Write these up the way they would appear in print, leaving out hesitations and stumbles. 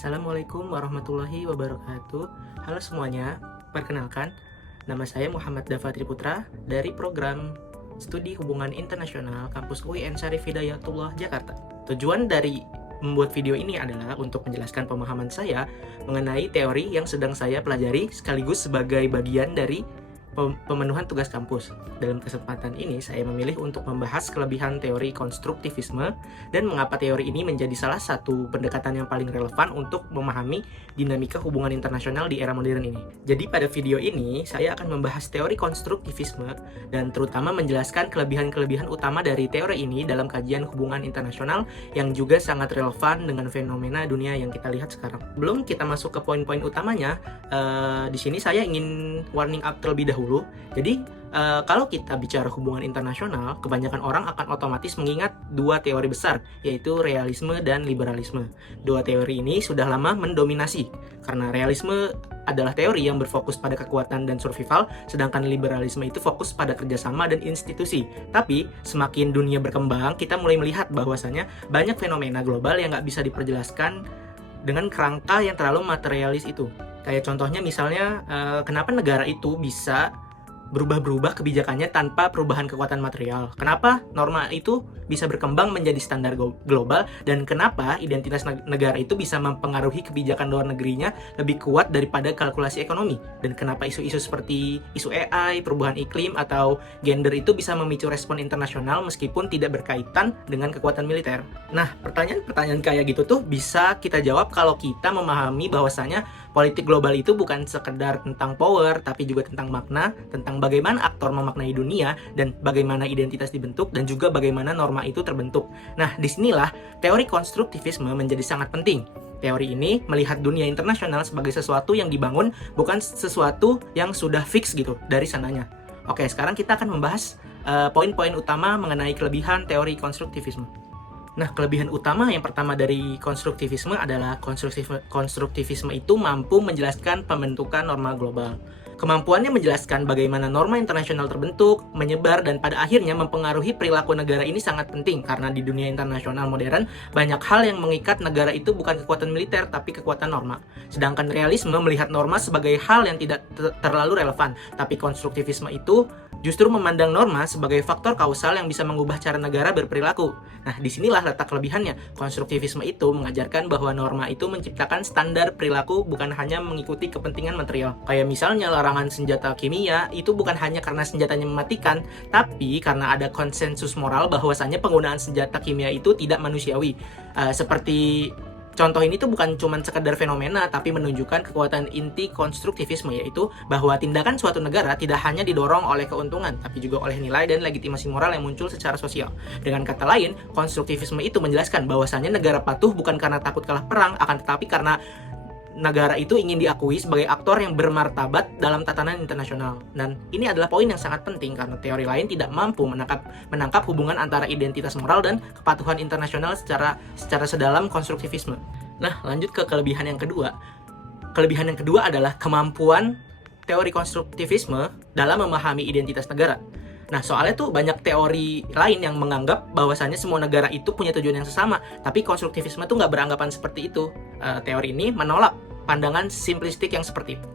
Assalamualaikum warahmatullahi wabarakatuh. Halo semuanya, perkenalkan, nama saya Muhammad Dafatri Putra dari program Studi Hubungan Internasional Kampus UIN Syarif Hidayatullah Jakarta. Tujuan dari membuat video ini adalah untuk menjelaskan pemahaman saya mengenai teori yang sedang saya pelajari sekaligus sebagai bagian dari pemenuhan tugas kampus. Dalam kesempatan ini, saya memilih untuk membahas kelebihan teori konstruktivisme dan mengapa teori ini menjadi salah satu pendekatan yang paling relevan untuk memahami dinamika hubungan internasional di era modern ini. Jadi pada video ini, saya akan membahas teori konstruktivisme dan terutama menjelaskan kelebihan-kelebihan utama dari teori ini dalam kajian hubungan internasional yang juga sangat relevan dengan fenomena dunia yang kita lihat sekarang. Belum kita masuk ke poin-poin utamanya, di sini saya ingin warning up terlebih dahulu. Jadi kalau kita bicara hubungan internasional, kebanyakan orang akan otomatis mengingat dua teori besar, yaitu realisme dan liberalisme. Dua teori ini sudah lama mendominasi, karena realisme adalah teori yang berfokus pada kekuatan dan survival, sedangkan liberalisme itu fokus pada kerjasama dan institusi. Tapi, semakin dunia berkembang, kita mulai melihat bahwasanya banyak fenomena global yang nggak bisa diperjelaskan dengan kerangka yang terlalu materialis itu. Kayak contohnya misalnya, kenapa negara itu bisa berubah-berubah kebijakannya tanpa perubahan kekuatan material. Kenapa norma itu bisa berkembang menjadi standar global, dan kenapa identitas negara itu bisa mempengaruhi kebijakan luar negerinya lebih kuat daripada kalkulasi ekonomi. Dan kenapa isu-isu seperti isu AI, perubahan iklim, atau gender itu bisa memicu respon internasional meskipun tidak berkaitan dengan kekuatan militer. Nah, pertanyaan-pertanyaan kayak gitu tuh bisa kita jawab kalau kita memahami bahwasanya politik global itu bukan sekedar tentang power, tapi juga tentang makna, tentang bagaimana aktor memaknai dunia, dan bagaimana identitas dibentuk, dan juga bagaimana norma itu terbentuk. Nah, disinilah teori konstruktivisme menjadi sangat penting. Teori ini melihat dunia internasional sebagai sesuatu yang dibangun, bukan sesuatu yang sudah fix gitu dari sananya. Oke, sekarang kita akan membahas poin-poin utama mengenai kelebihan teori konstruktivisme. Nah, kelebihan utama yang pertama dari konstruktivisme adalah konstruktivisme itu mampu menjelaskan pembentukan norma global. Kemampuannya menjelaskan bagaimana norma internasional terbentuk, menyebar, dan pada akhirnya mempengaruhi perilaku negara ini sangat penting, karena di dunia internasional modern, banyak hal yang mengikat negara itu bukan kekuatan militer, tapi kekuatan norma. Sedangkan realisme melihat norma sebagai hal yang tidak terlalu relevan, tapi konstruktivisme itu justru memandang norma sebagai faktor kausal yang bisa mengubah cara negara berperilaku. Nah, disinilah letak kelebihannya. Konstruktivisme itu mengajarkan bahwa norma itu menciptakan standar perilaku, bukan hanya mengikuti kepentingan material. Kayak misalnya larangan senjata kimia, itu bukan hanya karena senjatanya mematikan, tapi karena ada konsensus moral bahwasannya penggunaan senjata kimia itu tidak manusiawi. Seperti contoh ini tuh bukan cuma sekedar fenomena, tapi menunjukkan kekuatan inti konstruktivisme, yaitu bahwa tindakan suatu negara tidak hanya didorong oleh keuntungan, tapi juga oleh nilai dan legitimasi moral yang muncul secara sosial. Dengan kata lain, konstruktivisme itu menjelaskan bahwasannya negara patuh bukan karena takut kalah perang, akan tetapi karena negara itu ingin diakui sebagai aktor yang bermartabat dalam tatanan internasional. Dan ini adalah poin yang sangat penting karena teori lain tidak mampu menangkap hubungan antara identitas moral dan kepatuhan internasional secara sedalam konstruktivisme. Nah, lanjut ke kelebihan yang kedua. Kelebihan yang kedua adalah kemampuan teori konstruktivisme dalam memahami identitas negara. Nah, soalnya tuh banyak teori lain yang menganggap bahwasannya semua negara itu punya tujuan yang sesama, tapi konstruktivisme tuh nggak beranggapan seperti itu. Teori ini menolak pandangan simplistik yang seperti itu.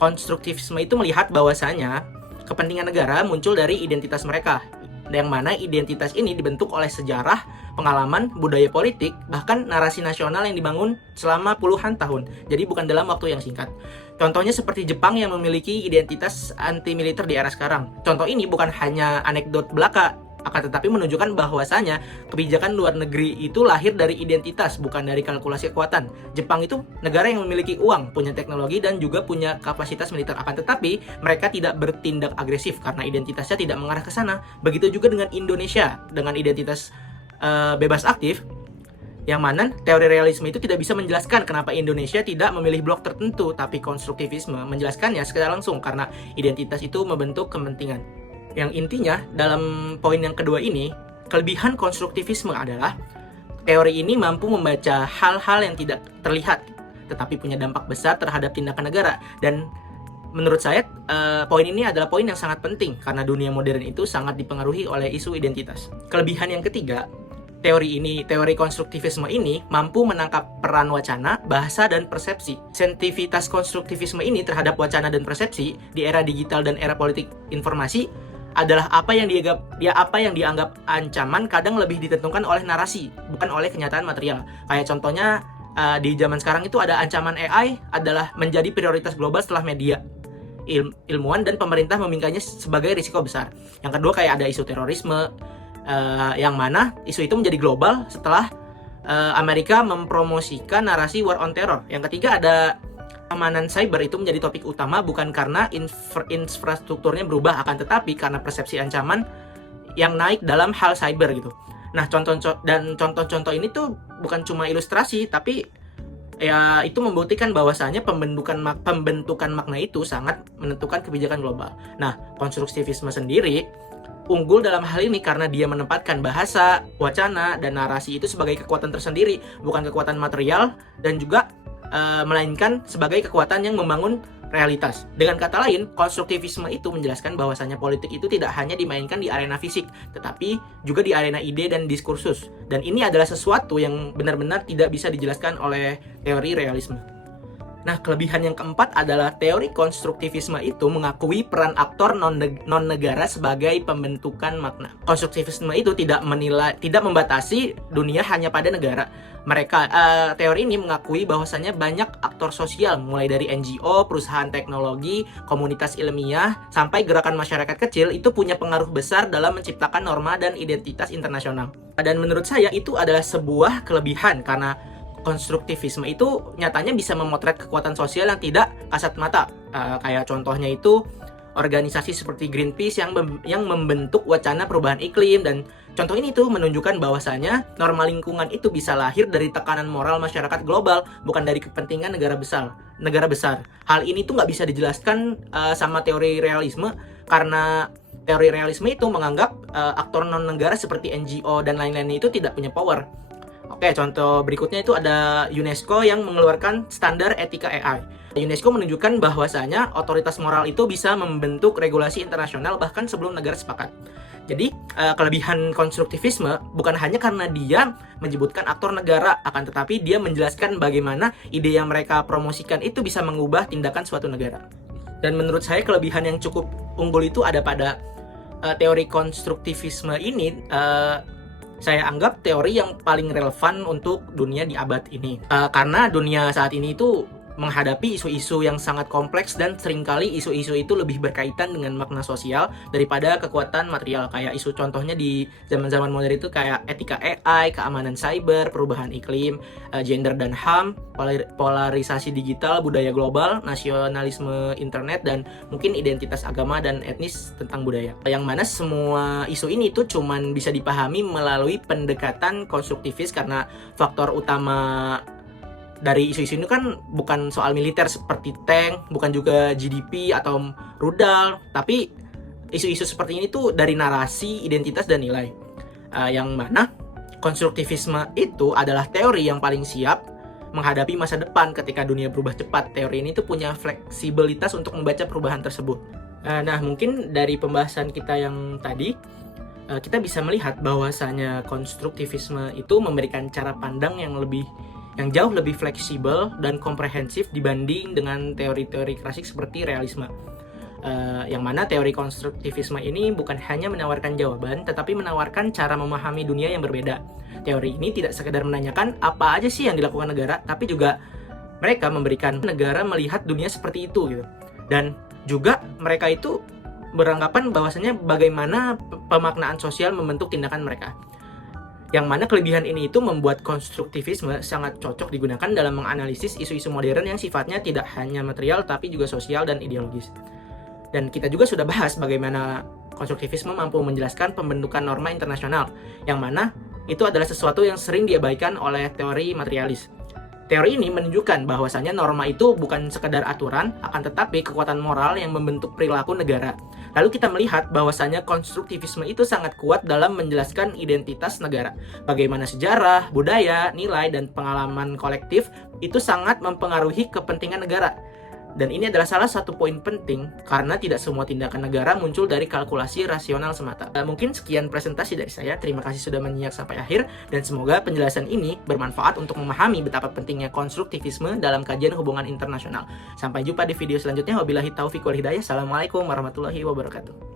Konstruktivisme itu melihat bahwasanya kepentingan negara muncul dari identitas mereka, yang mana identitas ini dibentuk oleh sejarah, pengalaman, budaya politik, bahkan narasi nasional yang dibangun selama puluhan tahun. Jadi bukan dalam waktu yang singkat. Contohnya seperti Jepang yang memiliki identitas anti-militer di era sekarang. Contoh ini bukan hanya anekdot belaka, akan tetapi menunjukkan bahwasanya kebijakan luar negeri itu lahir dari identitas, bukan dari kalkulasi kekuatan. Jepang itu negara yang memiliki uang, punya teknologi, dan juga punya kapasitas militer. Akan tetapi mereka tidak bertindak agresif karena identitasnya tidak mengarah ke sana. Begitu juga dengan Indonesia dengan identitas bebas aktif, yang mana teori realisme itu tidak bisa menjelaskan kenapa Indonesia tidak memilih blok tertentu, tapi konstruktivisme menjelaskannya secara langsung karena identitas itu membentuk kepentingan. Yang intinya dalam poin yang kedua ini, kelebihan konstruktivisme adalah teori ini mampu membaca hal-hal yang tidak terlihat, tetapi punya dampak besar terhadap tindakan negara. Dan menurut saya, poin ini adalah poin yang sangat penting karena dunia modern itu sangat dipengaruhi oleh isu identitas. Kelebihan yang ketiga, teori konstruktivisme ini mampu menangkap peran wacana, bahasa, dan persepsi. Sensitivitas konstruktivisme ini terhadap wacana dan persepsi di era digital dan era politik informasi adalah apa yang dianggap ancaman kadang lebih ditentukan oleh narasi, bukan oleh kenyataan material. Kayak contohnya di zaman sekarang itu ada ancaman AI adalah menjadi prioritas global setelah media, ilmuwan, dan pemerintah memingkainya sebagai risiko besar. Yang kedua kayak ada isu terorisme, yang mana isu itu menjadi global setelah Amerika mempromosikan narasi war on terror. Yang ketiga ada keamanan cyber, itu menjadi topik utama bukan karena infrastrukturnya berubah, akan tetapi karena persepsi ancaman yang naik dalam hal cyber gitu. Nah, contoh-contoh ini tuh bukan cuma ilustrasi, tapi ya itu membuktikan bahwasanya pembentukan makna itu sangat menentukan kebijakan global. Nah, konstruktivisme sendiri unggul dalam hal ini karena dia menempatkan bahasa, wacana, dan narasi itu sebagai kekuatan tersendiri, bukan kekuatan material, dan juga melainkan sebagai kekuatan yang membangun realitas. Dengan kata lain, konstruktivisme itu menjelaskan bahwasanya politik itu tidak hanya dimainkan di arena fisik, tetapi juga di arena ide dan diskursus. Dan ini adalah sesuatu yang benar-benar tidak bisa dijelaskan oleh teori realisme. Nah, kelebihan yang keempat adalah teori konstruktivisme itu mengakui peran aktor non-negara sebagai pembentukan makna. Konstruktivisme itu tidak membatasi dunia hanya pada negara. Teori ini mengakui bahwasannya banyak aktor sosial, mulai dari NGO, perusahaan teknologi, komunitas ilmiah, sampai gerakan masyarakat kecil itu punya pengaruh besar dalam menciptakan norma dan identitas internasional. Dan menurut saya itu adalah sebuah kelebihan karena konstruktivisme itu nyatanya bisa memotret kekuatan sosial yang tidak kasat mata. Kayak contohnya itu organisasi seperti Greenpeace yang membentuk wacana perubahan iklim, dan contoh ini tuh menunjukkan bahwasanya norma lingkungan itu bisa lahir dari tekanan moral masyarakat global, bukan dari kepentingan negara besar. Hal ini tuh nggak bisa dijelaskan sama teori realisme, karena teori realisme itu menganggap aktor non-negara seperti NGO dan lain-lainnya itu tidak punya power. Oke, contoh berikutnya itu ada UNESCO yang mengeluarkan standar etika AI. UNESCO menunjukkan bahwasanya otoritas moral itu bisa membentuk regulasi internasional bahkan sebelum negara sepakat. Jadi, kelebihan konstruktivisme bukan hanya karena dia menyebutkan aktor negara, akan tetapi dia menjelaskan bagaimana ide yang mereka promosikan itu bisa mengubah tindakan suatu negara. Dan menurut saya kelebihan yang cukup unggul itu ada pada teori konstruktivisme ini. Saya anggap teori yang paling relevan untuk dunia di abad ini. Karena dunia saat ini itu menghadapi isu-isu yang sangat kompleks, dan seringkali isu-isu itu lebih berkaitan dengan makna sosial daripada kekuatan material. Kayak isu contohnya di zaman-zaman modern itu kayak etika AI, keamanan cyber, perubahan iklim, gender dan HAM, polarisasi digital, budaya global, nasionalisme internet, dan mungkin identitas agama dan etnis tentang budaya. Yang mana semua isu ini tuh cuman bisa dipahami melalui pendekatan konstruktivis, karena faktor utama dari isu-isu ini kan bukan soal militer seperti tank, bukan juga GDP atau rudal, tapi isu-isu seperti ini tuh dari narasi, identitas, dan nilai. Yang mana konstruktivisme itu adalah teori yang paling siap menghadapi masa depan ketika dunia berubah cepat. Teori ini tuh punya fleksibilitas untuk membaca perubahan tersebut. Nah, mungkin dari pembahasan kita yang tadi, kita bisa melihat bahwasanya konstruktivisme itu memberikan cara pandang yang jauh lebih fleksibel dan komprehensif dibanding dengan teori-teori klasik seperti realisme. Yang mana teori konstruktivisme ini bukan hanya menawarkan jawaban, tetapi menawarkan cara memahami dunia yang berbeda. Teori ini tidak sekedar menanyakan apa aja sih yang dilakukan negara, tapi juga mereka memberikan negara melihat dunia seperti itu gitu. Dan juga mereka itu beranggapan bahwasanya bagaimana pemaknaan sosial membentuk tindakan mereka. Yang mana kelebihan ini itu membuat konstruktivisme sangat cocok digunakan dalam menganalisis isu-isu modern yang sifatnya tidak hanya material tapi juga sosial dan ideologis. Dan kita juga sudah bahas bagaimana konstruktivisme mampu menjelaskan pembentukan norma internasional, yang mana itu adalah sesuatu yang sering diabaikan oleh teori materialis. Teori ini menunjukkan bahwasanya norma itu bukan sekedar aturan, akan tetapi kekuatan moral yang membentuk perilaku negara. Lalu kita melihat bahwasanya konstruktivisme itu sangat kuat dalam menjelaskan identitas negara. Bagaimana sejarah, budaya, nilai, dan pengalaman kolektif itu sangat mempengaruhi kepentingan negara. Dan ini adalah salah satu poin penting karena tidak semua tindakan negara muncul dari kalkulasi rasional semata. Mungkin sekian presentasi dari saya. Terima kasih sudah menyimak sampai akhir dan semoga penjelasan ini bermanfaat untuk memahami betapa pentingnya konstruktivisme dalam kajian hubungan internasional. Sampai jumpa di video selanjutnya. Wabillahi taufiq wal hidayah. Assalamualaikum warahmatullahi wabarakatuh.